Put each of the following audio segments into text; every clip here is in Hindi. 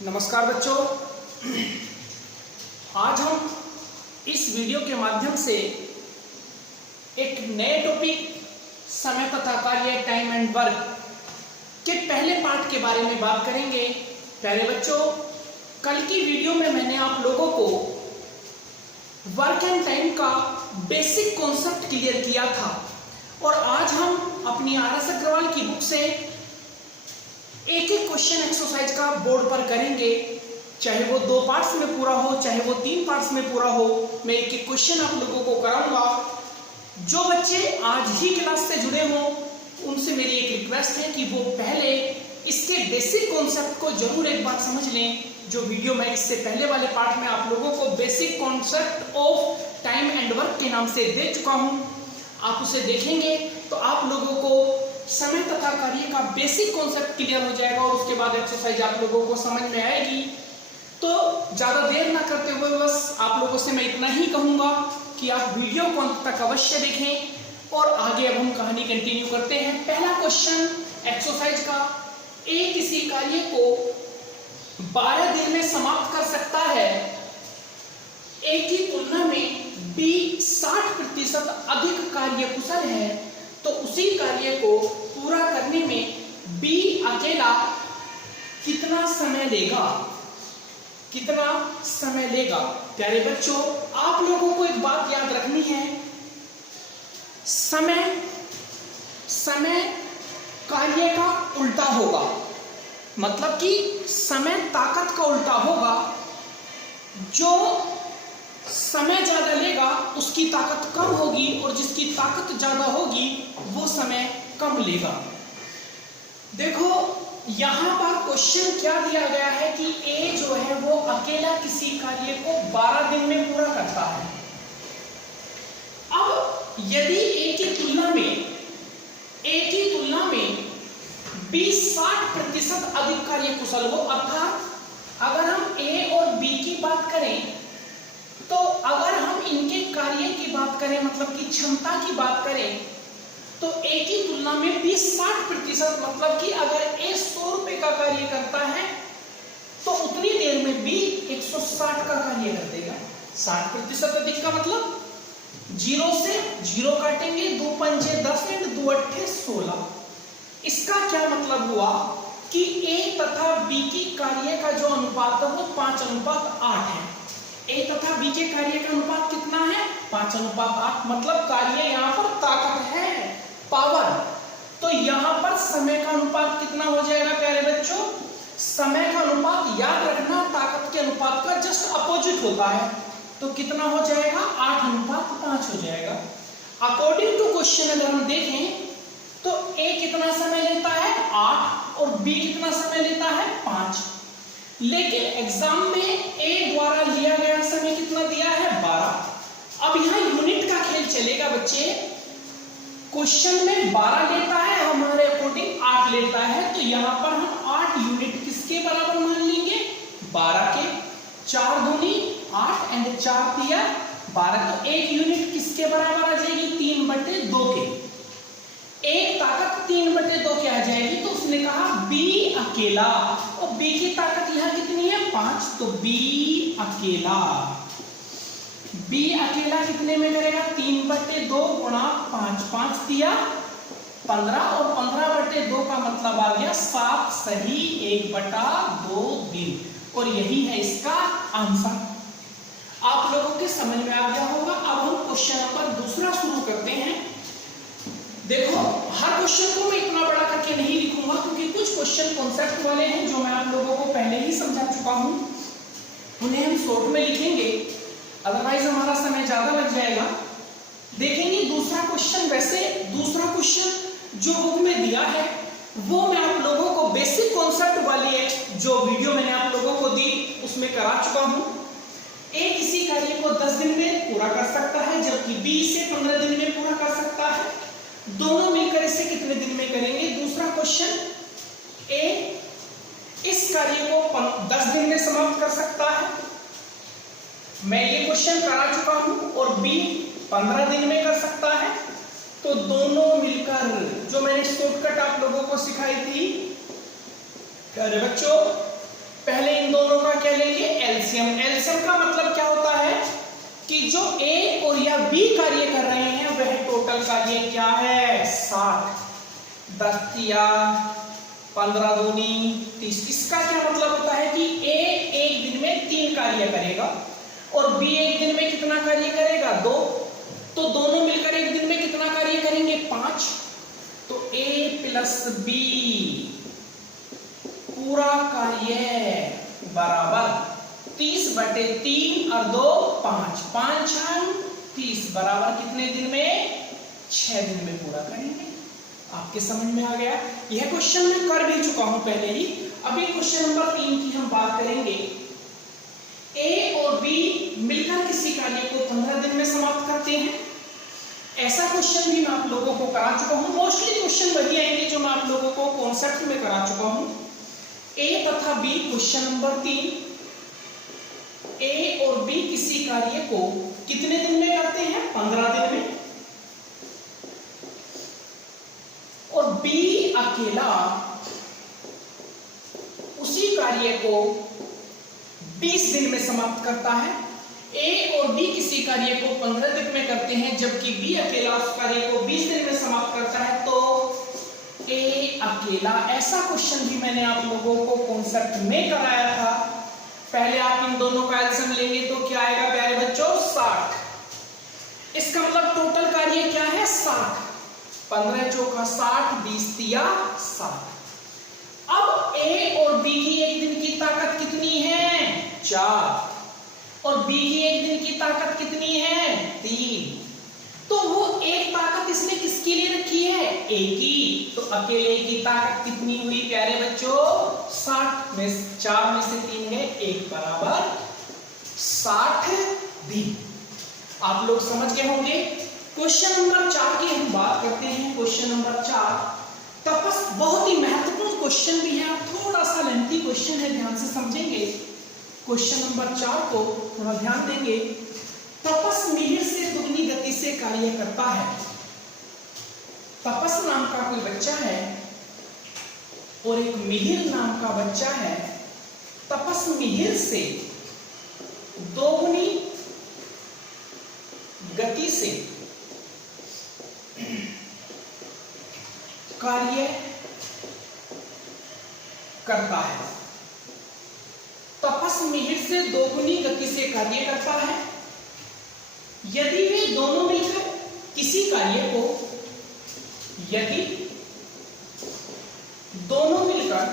नमस्कार बच्चों, आज हम इस वीडियो के माध्यम से एक नए टॉपिक समय तथा कार्य टाइम एंड वर्क के पहले पार्ट के बारे में बात करेंगे। प्यारे बच्चों, कल की वीडियो में मैंने आप लोगों को वर्क एंड टाइम का बेसिक कॉन्सेप्ट क्लियर किया था और आज हम अपनी RS अग्रवाल की बुक से एक एक क्वेश्चन एक्सरसाइज का बोर्ड पर करेंगे। चाहे वो 2 पार्ट्स में पूरा हो, चाहे वो 3 पार्ट्स में पूरा हो, मैं एक एक क्वेश्चन आप लोगों को कराऊंगा। जो बच्चे आज ही क्लास से जुड़े हों उनसे मेरी एक रिक्वेस्ट है कि वो पहले इसके बेसिक कॉन्सेप्ट को जरूर एक बार समझ लें। जो वीडियो मैं इससे पहले वाले पार्ट में आप लोगों को basic concept of time and work के नाम से दे चुका हूं, आप उसे देखेंगे तो आप लोगों को समय तथा कार्य का बेसिक कॉन्सेप्ट क्लियर हो जाएगा और उसके बाद एक्सरसाइज आप लोगों को समझ में आएगी। तो ज्यादा देर ना करते हुए बस आप लोगों से मैं इतना ही कहूंगा कि आप वीडियो को अंत तक अवश्य देखें और आगे अब हम कहानी कंटिन्यू करते हैं। पहला क्वेश्चन एक्सरसाइज का, ए किसी कार्य को 12 दिन में समाप्त कर सकता है, ए की तुलना में बी 60% अधिक कार्यकुशल है, तो उसी कार्य को पूरा करने में बी अकेला कितना समय लेगा? कितना समय लेगा? प्यारे बच्चों, आप लोगों को एक बात याद रखनी है, समय कार्य का उल्टा होगा। मतलब कि समय ताकत का उल्टा होगा। जो समय ज्यादा लेगा उसकी ताकत कम होगी और जिसकी ताकत ज्यादा होगी वो समय कम लेगा। देखो यहां पर क्वेश्चन क्या दिया गया है कि ए जो है वो अकेला किसी कार्य को 12 दिन में पूरा करता है। अब यदि ए की तुलना में बी 60% अधिक कार्यकुशल हो, अर्थात अगर हम ए और बी की बात करें तो अगर हम इनके कार्य की बात करें, मतलब कि क्षमता की बात करें, तो ए की तुलना में बी 60%, मतलब कि अगर ए 100 रुपए का कार्य करता है तो उतनी देर में बी 160 का कार्य कर देगा। 60% अधिक का मतलब 0 से 0 काटेंगे, 2 पंजे 10 एंड 2 अट्ठे 16। इसका क्या मतलब हुआ कि ए तथा बी की कार्य का जो अनुपात है वो 5:8 है। ए तथा बी के कार्य का अनुपात कितना है? 5:8। मतलब कार्य यहाँ पर ताकत है, पावर। तो यहाँ पर समय का अनुपात कितना हो जाएगा प्यारे बच्चों? समय का अनुपात याद रखना ताकत के अनुपात का जस्ट अपोजिट होता है। तो कितना हो जाएगा? 8:5 हो जाएगा। अकॉर्डिंग टू क्वेश्चन अगर हम देखें तो ए कितना समय लेता है? 8 और बी कितना समय लेता है? 5। लेकिन एग्जाम में ए द्वारा लिया गया समय कितना दिया है? 12। अब यहां यूनिट का खेल चलेगा बच्चे। क्वेश्चन में 12 लेता है, हमारे अकॉर्डिंग 8 लेता है, तो यहां पर हम 8 यूनिट किसके बराबर मान लेंगे? 12 के। 4 दूनी 8 एंड 4 दिया 12, तो 1 यूनिट किसके बराबर आ जाएगी? 3/2 के। एक ताकत 3/2 की आ जाएगी। तो उसने कहा बी अकेला, और बी की ताकत यहां कितनी है? 5, तो बी अकेला कितने में करेगा? 3/2 गुणा 5, 5 दिया 15 और 15/2 का मतलब आ गया 7 सही 1/2 दिन। और यही है इसका आंसर। आप लोगों के समझ में आ गया होगा। अब हम क्वेश्चन नंबर दूसरा शुरू करते हैं। देखो हर क्वेश्चन को मैं इतना बड़ा करके नहीं लिखूंगा क्योंकि कुछ क्वेश्चन कॉन्सेप्ट वाले हैं जो मैं आप लोगों को पहले ही समझा चुका हूं, उन्हें हम शॉर्ट में लिखेंगे, अदरवाइज हमारा समय ज्यादा लग जाएगा। देखेंगे दूसरा क्वेश्चन। वैसे दूसरा क्वेश्चन जो बुक में दिया है वो मैं आप लोगों को बेसिक कॉन्सेप्ट वाली जो वीडियो मैंने आप लोगों को दी उसमें करा चुका हूं। ए किसी कार्य को 10 दिन में पूरा कर सकता है, जबकि बी इसे 15 दिन में पूरा कर सकता है। दोनों मिलकर इसे कितने दिन में करेंगे? दूसरा क्वेश्चन, ए इस कार्य को 10 दिन में समाप्त कर सकता है, मैं ये क्वेश्चन करा चुका हूं, और बी 15 दिन में कर सकता है। तो दोनों मिलकर जो मैंने शॉर्टकट आप लोगों को सिखाई थी, अरे बच्चों पहले इन दो क्या लेंगे, एलसीएम। एलसीएम का मतलब क्या होता है कि जो ए और या बी कार्य कर रहे हैं वह टोटल कार्य क्या है, 60। 10 तिया 15 दूनी 30। इसका क्या मतलब होता है कि ए एक दिन में 3 कार्य करेगा और बी एक दिन में कितना कार्य करेगा, 2। तो दोनों मिलकर एक दिन में कितना कार्य करेंगे, 5। तो ए प्लस बी पूरा कार्य बराबर 30/3 और 2 5, 5 30 बराबर कितने दिन में, 6 दिन में पूरा करेंगे। आपके समझ में आ गया। यह क्वेश्चन मैं कर भी चुका हूं पहले ही। अभी क्वेश्चन नंबर 3 की हम बात करेंगे। ए और बी मिलकर किसी कार्य को 15 दिन में समाप्त करते हैं। ऐसा क्वेश्चन भी मैं आप लोगों को करा चुका हूं। मोस्टली क्वेश्चन वही आएंगे जो मैं आप लोगों को कॉन्सेप्ट में करा चुका हूं। ए तथा बी, क्वेश्चन नंबर 3, ए और बी किसी कार्य को कितने दिन में करते हैं, 15 दिन में। और बी अकेला उसी कार्य को 20 दिन में समाप्त करता है। ए और बी किसी कार्य को 15 दिन में करते हैं जबकि बी अकेला उस कार्य को 20 दिन में समाप्त करता है। तो ए अकेला, ऐसा क्वेश्चन भी मैंने आप लोगों को कॉन्सेप्ट में कराया था। पहले आप इन दोनों का एलसीएम लेंगे तो क्या आएगा प्यारे बच्चों, 60। इसका मतलब टोटल कार्य क्या है, 60। 15 चौका 60, 20 तिया 60। अब ए और बी की एक दिन की ताकत कितनी है, 4। और बी की एक दिन की ताकत कितनी है, 3। तो वो एक ताकत इसने किसके लिए रखी है, ए की। तो अकेले की ताकत कितनी हुई प्यारे बच्चों, 60 में 4 में से 3 गए, 1 बराबर 60 दिन। आप लोग समझ गए होंगे। क्वेश्चन नंबर 4 की हम बात करते हैं। क्वेश्चन नंबर 4 तपस, बहुत ही महत्वपूर्ण क्वेश्चन भी है, थोड़ा सा लेंथी क्वेश्चन है, ध्यान से समझेंगे। क्वेश्चन नंबर 4 को थोड़ा ध्यान देंगे। तपस मिहिर से दुगनी गति से कार्य करता है। तपस नाम का कोई बच्चा है और एक मिहिर नाम का बच्चा है। तपस मिहिर से दोगुनी गति से कार्य करता है। तपस मिहिर से दोगुनी गति से कार्य करता है। यदि वे दोनों मिलकर किसी कार्य को, यदि दोनों मिलकर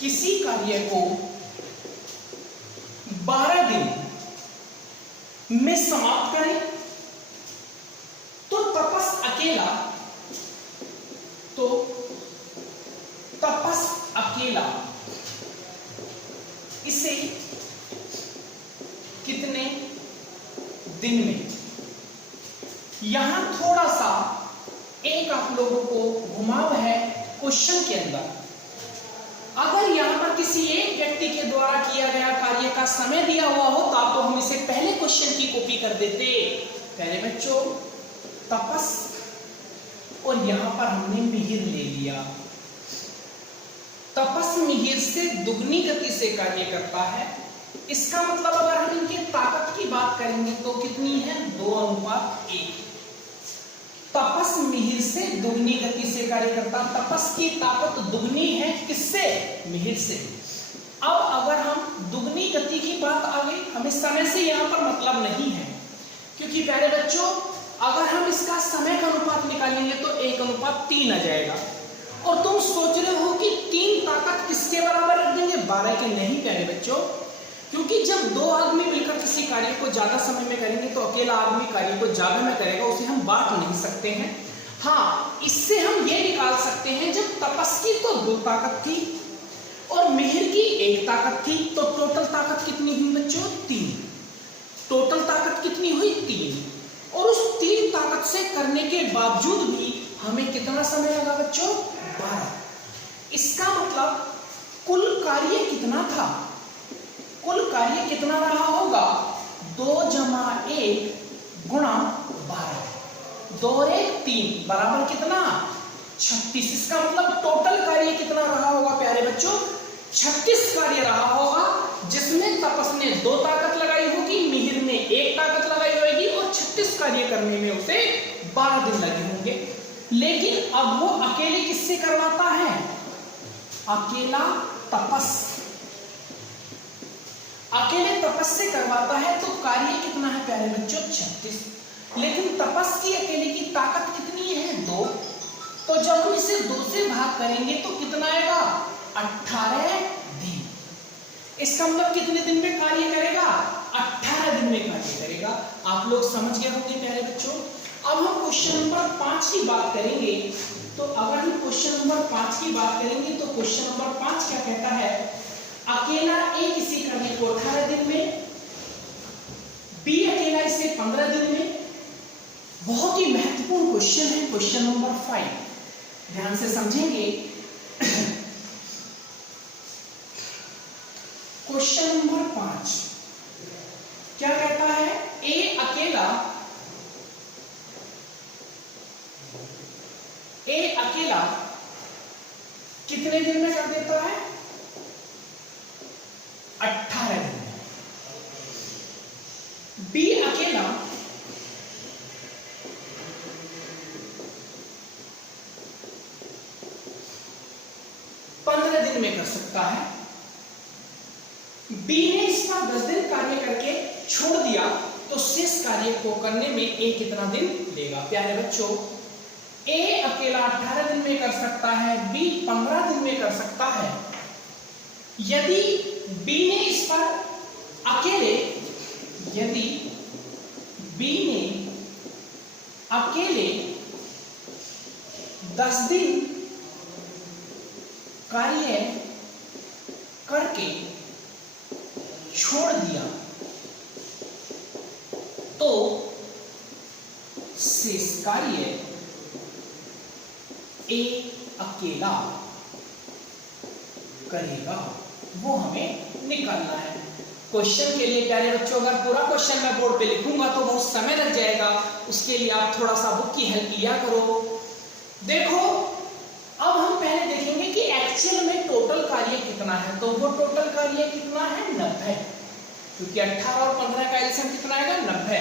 किसी कार्य को 12 दिन में समाप्त करें तो तपस अकेला इसे कितने दिन में। यहां थोड़ा सा एक आप लोगों को घुमाव है क्वेश्चन के अंदर। अगर यहां पर किसी एक व्यक्ति के द्वारा किया गया कार्य का समय दिया हुआ होता तो हम इसे पहले क्वेश्चन की कॉपी कर देते। पहले बच्चों तपस और यहां पर हमने मिहिर ले लिया। तपस मिहिर से दुगनी गति से कार्य करता है। इसका मतलब अगर हम इनकी ताकत की बात करेंगे तो कितनी है, 2:1। तपस मिहिर से दुगनी गति से कार्य करता। तपस की ताकत दुगनी है किससे, मिहिर से। अब अगर हम दुगनी गति की बात आ गई, हमें समय से यहां पर मतलब नहीं है, क्योंकि प्यारे बच्चों अगर हम इसका समय का अनुपात निकालेंगे तो 1:3 आ जाएगा। और तुम सोच रहे हो कि 3 ताकत किसके बराबर रख देंगे, 12 के। नहीं प्यारे बच्चों, क्योंकि जब 2 आदमी मिलकर किसी कार्य को ज्यादा समय में करेंगे तो अकेला आदमी कार्य को ज्यादा में करेगा, उसे हम बांट नहीं सकते हैं। हाँ, इससे हम ये निकाल सकते हैं जब तपस की तो 2 ताकत थी और मिहिर की 1 ताकत थी, तो टोटल ताकत कितनी हुई बच्चों, 3। टोटल ताकत कितनी हुई, 3। और उस 3 ताकत से करने के बावजूद भी हमें कितना समय लगा बच्चों, 12। इसका मतलब कुल कार्य कितना था, कुल कार्य कितना रहा होगा, 2 + 1 × 12। 2 और 1 3 बराबर कितना, 36। इसका मतलब टोटल कार्य कितना रहा होगा प्यारे बच्चों? 36 कार्य रहा होगा, जिसमें तपस ने 2 ताकत लगाई होगी, मिहिर ने 1 ताकत लगाई होगी और 36 कार्य करने में उसे 12 दिन लगे होंगे। लेकिन अब वो अकेले किससे करवाता है? अकेला तपस, अकेले तपस से करवाता है, तो कार्य कितना है प्यारे बच्चों? 36। लेकिन तपस की अकेले की ताकत कितनी है? 2। तो जब हम इसे 2 से भाग करेंगे तो कितना आएगा? 18 दिन। इसका मतलब कितने दिन में कार्य करेगा? 18 दिन में कार्य करेगा। आप लोग समझ गए होंगे प्यारे बच्चों। अब हम क्वेश्चन नंबर 5 की बात करेंगे। तो अगर हम क्वेश्चन नंबर 5 की बात करेंगे तो क्वेश्चन नंबर 5 क्या कहता है? अकेला ए किसी कार्य को 18 दिन में, बी अकेला इसे 15 दिन में। बहुत ही महत्वपूर्ण क्वेश्चन है क्वेश्चन नंबर 5, ध्यान से समझेंगे। क्वेश्चन नंबर 5 क्या कहता है? ए अकेला कितने दिन में कर देता है? 18 दिन में। बी अकेला दिन में कर सकता है। बी ने इस पर 10 दिन कार्य करके छोड़ दिया, तो शेष कार्य को करने में ए कितना दिन लेगा? प्यारे बच्चों, ए अकेला 18 दिन में कर सकता है, बी 15 दिन में कर सकता है। यदि बी ने इस पर यदि बी ने अकेले 10 दिन कार्य करके छोड़ दिया, तो शेष कार्य ए अकेला करेगा, वो हमें निकालना है। क्वेश्चन के लिए प्यारे बच्चों, अगर पूरा क्वेश्चन मैं बोर्ड पे लिखूंगा तो बहुत समय लग जाएगा, उसके लिए आप थोड़ा सा बुक की हेल्प लिया करो। देखो, अब हम पहले देखेंगे कि एक्चुअल में टोटल कार्य कितना है। तो वो टोटल कार्य कितना है? 90, क्योंकि 18 और 15 का एलसीएम कितना आएगा? 90।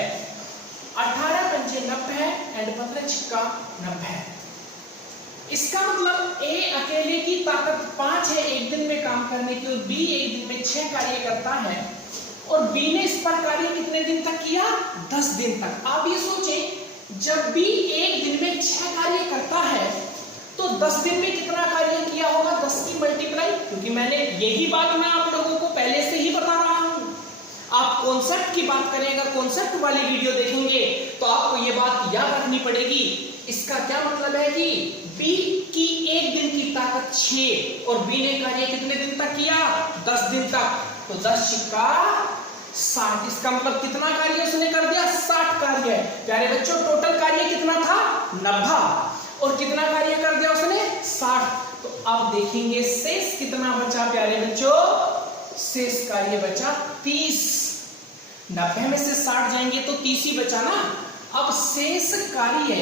18 पंजे 90 एंड 15 छिक्का 90। इसका मतलब ए अकेले की ताकत 5 है एक दिन में काम करने की, और बी एक दिन में 6 कार्य करता है, और बी ने इस पर कार्य कितने दिन तक किया? 10 दिन तक। आप ये सोचें, जब बी एक दिन में 6 कार्य करता है तो 10 दिन में कितना कार्य किया होगा? 10 की मल्टीप्लाई, क्योंकि मैंने यही बात मैं आप लोगों को पहले से ही बता रहा हूं। आप कॉन्सेप्ट की बात करें, अगर कॉन्सेप्ट वाली वीडियो देखेंगे तो आपको ये बात याद रखनी पड़ेगी। इसका क्या मतलब है कि बी की एक दिन की ताकत 6 और बी ने कार्य कितने दिन तक किया? 10 दिन तक। तो 10 छिक्का 60। इसका मतलब कितना कार्य उसने कर दिया? 60 कार्य। प्यारे बच्चों, टोटल कार्य कितना था? 90, और कितना कार्य कर दिया उसने? 60। तो अब देखेंगे शेष कितना बचा प्यारे बच्चों? शेष कार्य बचा 30। 90 में से 60 जाएंगे तो 30 ही बचा ना। अब शेष कार्य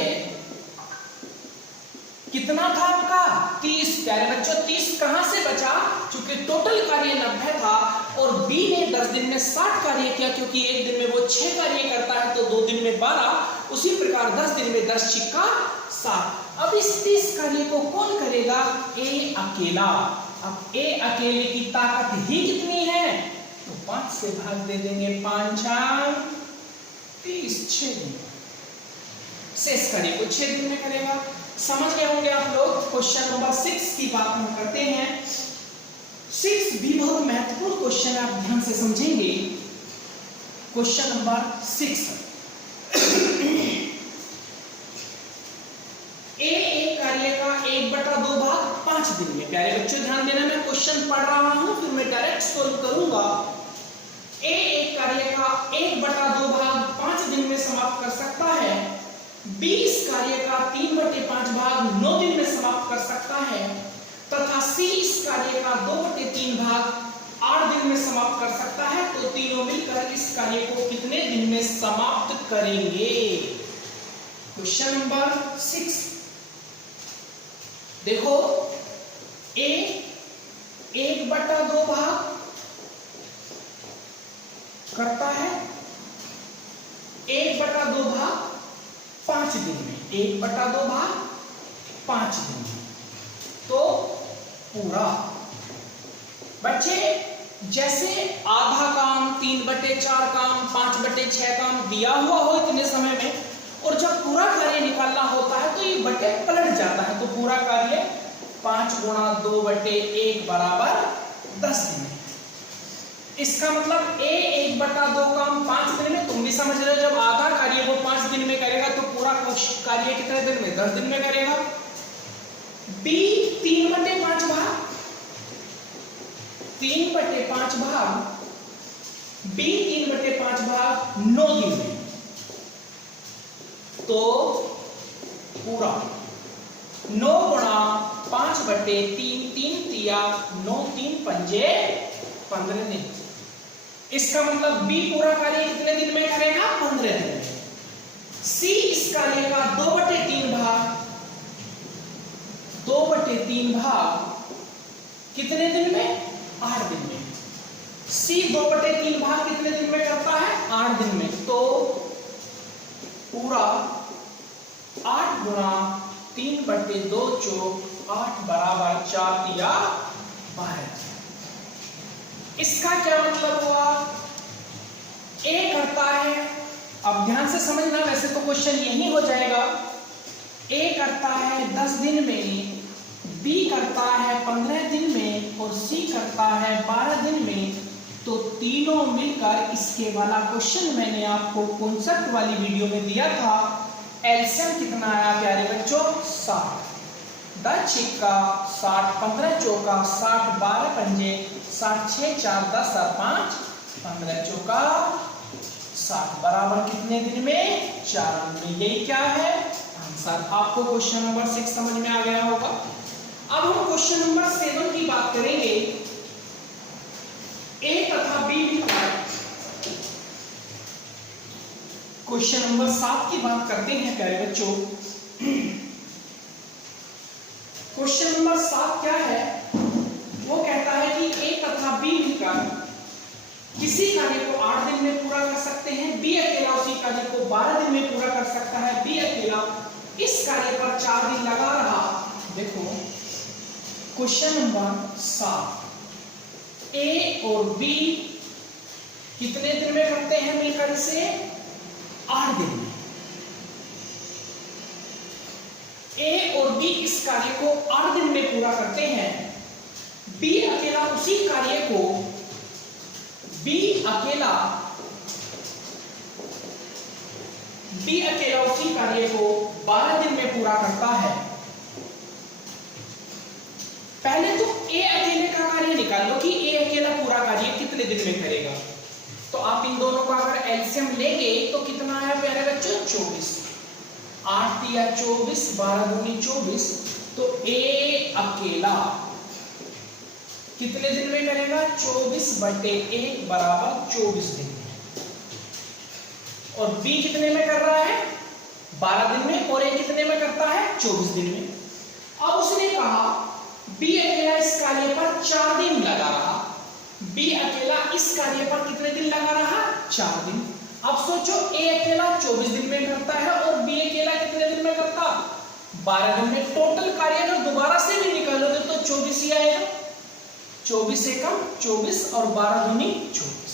कितना था आपका? 30। प्यारे बच्चों, 30 कहां से बचा? क्योंकि टोटल कार्य 90 था और बी ने 10 दिन में 60 कार्य किया, क्योंकि एक दिन में वो 6 कार्य करता है तो 2 दिन में 12। उसी प्रकार 10 दिन में 10 छिक्का 60। अब इस 30 कार्य को कौन करेगा? ए अकेला। अब ए अकेले की ताकत ही कितनी है? तो 5 से भाग दे देंगे। 5 30, 6 दिन। शेष कार्य को 6 दिन में करेगा। समझ गए होंगे आप लोग। क्वेश्चन नंबर 6 की बात हम करते हैं। 6 भी बहुत महत्वपूर्ण क्वेश्चन है, आप ध्यान से समझेंगे। क्वेश्चन नंबर 6, एक कार्य का 1/2 भाग 5 दिन में। प्यारे बच्चों, ध्यान देना, मैं क्वेश्चन पढ़ रहा हूं फिर मैं डायरेक्ट सोल्व करूंगा। एक कार्य का 1/2 भाग 5 दिन में समाप्त कर सकता है। बी इस कार्य का 3/5 भाग 9 दिन में समाप्त कर सकता है, तथा सी इस कार्य का 2/3 भाग 8 दिन में समाप्त कर सकता है। तो तीनों मिलकर इस कार्य को कितने दिन में समाप्त करेंगे? Question number 6। देखो ए 1/2 भाग करता है 1/2 भाग 5 दिन में, 1/2 भाग 5 दिन में, तो पूरा। बच्चे जैसे आधा काम, 3/4 काम, 5/6 काम दिया हुआ हो इतने समय में, और जब पूरा कार्य निकालना होता है तो ये बटे पलट जाता है, तो पूरा कार्य 5 × 2/1 बराबर 10 दिन में। इसका मतलब A 1/2 काम 5 दिन में, तुम भी समझ रहे हो, जब आधा कार्य वो 5 दिन में करेगा तो पूरा कार्य कितने दिन में? 10 दिन में करेगा। B 3/5 भाग, 3/5 भाग, B 3/5 भाग 9 दिन में, तो पूरा 9 × 5/3, 3 तिया 9, 3 पंजे 15 दिन। इसका मतलब B पूरा कार्य कितने दिन में करेगा? 15 दिन में। C इस कार्य का 2/3 भाग, 2/3 भाग कितने दिन में? 8 दिन में। C 2/3 भाग कितने दिन में करता है? 8 दिन में, तो पूरा 8 × 3/2 = 8 बराबर 4 तिया 12। इसका क्या मतलब हुआ? A करता है, अब ध्यान से समझना, वैसे तो क्वेश्चन यही हो जाएगा। A करता है 10 दिन में, B करता है 15 दिन में, और C करता है 12 दिन में, तो तीनों मिलकर इसके वाला क्वेश्चन मैंने आपको कॉन्सेप्ट वाली वीडियो में दिया था। एलसीएम कितना आया प्यारे बच्चों? 60। 10 छिक्का 60, 15 चौका 60, 12 पंजे 60, 6 4 10 और 5 15 चौका 60 बराबर कितने दिन में? 4 दिन में। यही क्या है? आंसर। आपको क्वेश्चन नंबर 6 समझ में आ गया होगा। अब हम क्वेश्चन नंबर 7 की बात करेंगे। A तथा B मिलकर क्वेश्चन नंबर 7 की बात करते हैं प्यारे बच्चों। क्वेश्चन नंबर 7 क्या है? वो कहता है कि A तथा B मिलकर किसी कार्य को 8 दिन में पूरा कर सकते हैं। B अकेला उसी कार्य को 12 दिन में पूरा कर सकता है। B अकेला इस कार्य पर 4 दिन लगा रहा। देखो क्वेश्चन नंबर 7, A और B कितने दिन में करते हैं मिलकर इसे? 8 दिन में। A और B इस कार्य को 8 दिन में पूरा करते हैं। B अकेला उसी कार्य को, B अकेला उसी कार्य को 12 दिन में पूरा करता है। पहले तो A अकेले का कार्य निकाल लो कि A अकेला पूरा कार्य कितने दिन में करेगा। तो आप इन दोनों का अगर एलसीएम लेंगे तो कितना आया प्यारे बच्चों? 24। 8 तिया 24, 12 दूनी 24, तो A अकेला कितने दिन में करेगा? 24/1 बराबर 24 दिन में। और B कितने में कर रहा है? 12 दिन में। और A कितने में करता है? 24 दिन में। अब उसने कहा B अकेला इस कार्य पर 4 दिन लगा रहा। B अकेला इस कार्य पर कितने दिन लगा रहा? 4 दिन। अब सोचो A अकेला 24 दिन में करता है और B अकेला कितने दिन में करता? 12 दिन में। टोटल कार्य अगर दोबारा से भी निकालोगे तो 24 ही आएगा। 24 एकम 24 और 12 दूनी 24।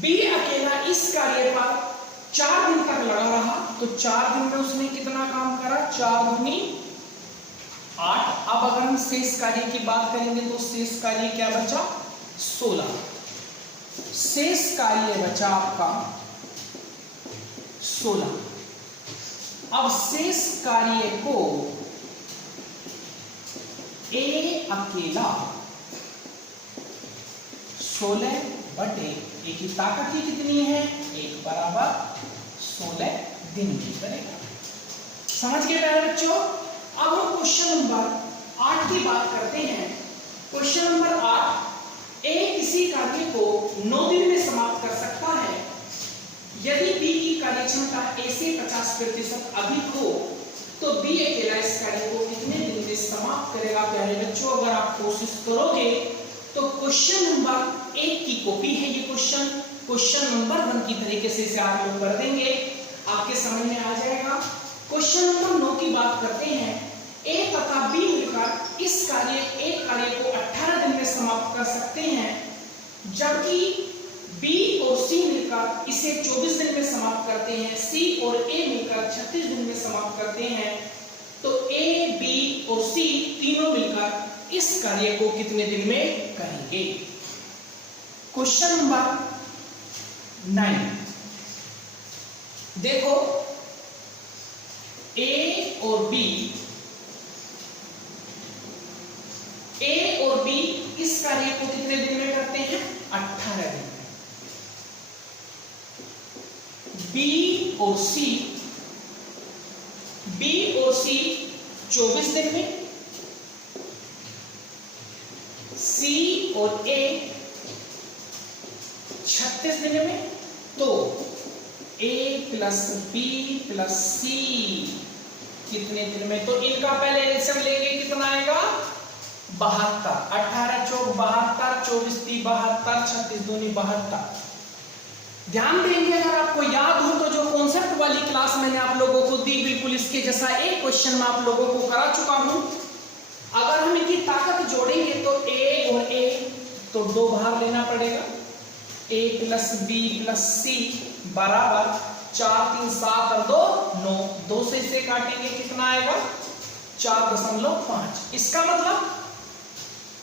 B अकेला इस कार्य पर 4 दिन तक लगा रहा, तो 4 दिन में उसने कितना काम करा? 4 दूनी 8। अब अगर हम शेष कार्य की बात करेंगे तो शेष कार्य क्या बचा? 16। शेष कार्य बचा आपका 16। अब शेष कार्य को A अकेला 16/1 की ताकत ही कितनी है? 1 बराबर 16 दिन में करेगा। समझ गए प्यारे बच्चों? अब हम क्वेश्चन नंबर 8 की बात करते हैं। क्वेश्चन नंबर 8, A किसी कार्य को 9 दिन में समाप्त कर सकता है। यदि B की कार्यक्षमता A से 50% अधिक हो तो B अकेला इस कार्य को कितने दिन से समाप्त करेगा। प्यारे बच्चों, अगर आप कोशिश करोगे तो क्वेश्चन नंबर 1 की कॉपी है ये क्वेश्चन नंबर 1 की तरीके से इसे आप लोग कर देंगे, आपके समझ में आ जाएगा। क्वेश्चन नंबर 9 की बात करते हैं। ए तथा बी मिलकर एक कार्य को 18 दिन में समाप्त कर सकते हैं, जबकि बी और सी मिलकर इसे 24 दिन में समाप्त करते हैं। सी और ए मिलकर 36 दिन में समाप्त करते हैं। तो ए, बी और सी तीनों मिलकर इस कार्य को कितने दिन में करेंगे? क्वेश्चन नंबर 9 देखो, ए और बी इस कार्य को कितने दिन में करते हैं? 18 दिन में। बी और सी 24 दिन में, सी और ए 36 दिन में। तो ए प्लस बी प्लस सी कितने दिन में? तो इनका पहले एल्सियम लेंगे, कितना आएगा? 72। 18 चौक 72, 24 × 72, 36 दूनी 72। ध्यान देंगे, अगर आपको याद हो तो जो कॉन्सेप्ट वाली क्लास मैंने आप लोगों को दी, बिल्कुल इसके जैसा एक क्वेश्चन मैं आप लोगों को करा चुका हूं। अगर हम इनकी ताकत जोड़ेंगे तो ए और ए तो 2 बाहर लेना पड़ेगा। ए प्लस बी प्लस सी बराबर 4 3 7 और 2 9। 2 से इसे काटेंगे, कितना आएगा? 4.5। इसका मतलब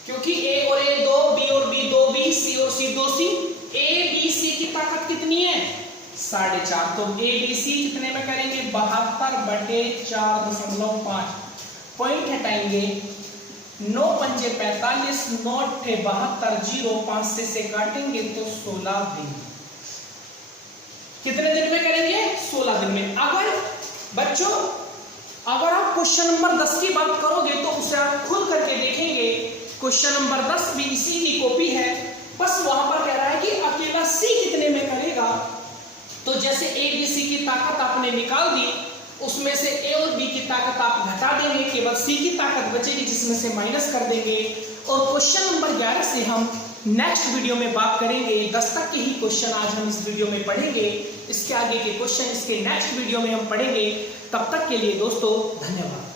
क्योंकि ए और ए 2, बी और बी 2 बी, सी और सी 2 सी, ए बी सी की ताकत कितनी है? 4.5। तो ए बी सी कितने में करेंगे? 72/4.5। पॉइंट हटाएंगे, 9 पंजे 45, 9 8 72, 0 5 से काटेंगे तो 16 दिन। कितने दिन में करेंगे? 16 दिन में। बच्चों, अगर आप क्वेश्चन नंबर 10 की बात करोगे तो उसे आप खुद करके देखेंगे। क्वेश्चन नंबर 10 भी इसी की कॉपी है, बस वहां पर कह रहा है कि अकेला सी कितने में करेगा। तो जैसे ए बी सी की ताकत आपने निकाल दी, उसमें से ए और बी की ताकत आप घटा देंगे, केवल सी की ताकत बचेगी जिसमें से माइनस कर देंगे। और क्वेश्चन नंबर 11 से हम नेक्स्ट वीडियो में बात करेंगे। 10 तक के ही क्वेश्चन आज हम इस वीडियो में पढ़ेंगे, इसके आगे के क्वेश्चन इसके नेक्स्ट वीडियो में हम पढ़ेंगे। तब तक के लिए दोस्तों धन्यवाद।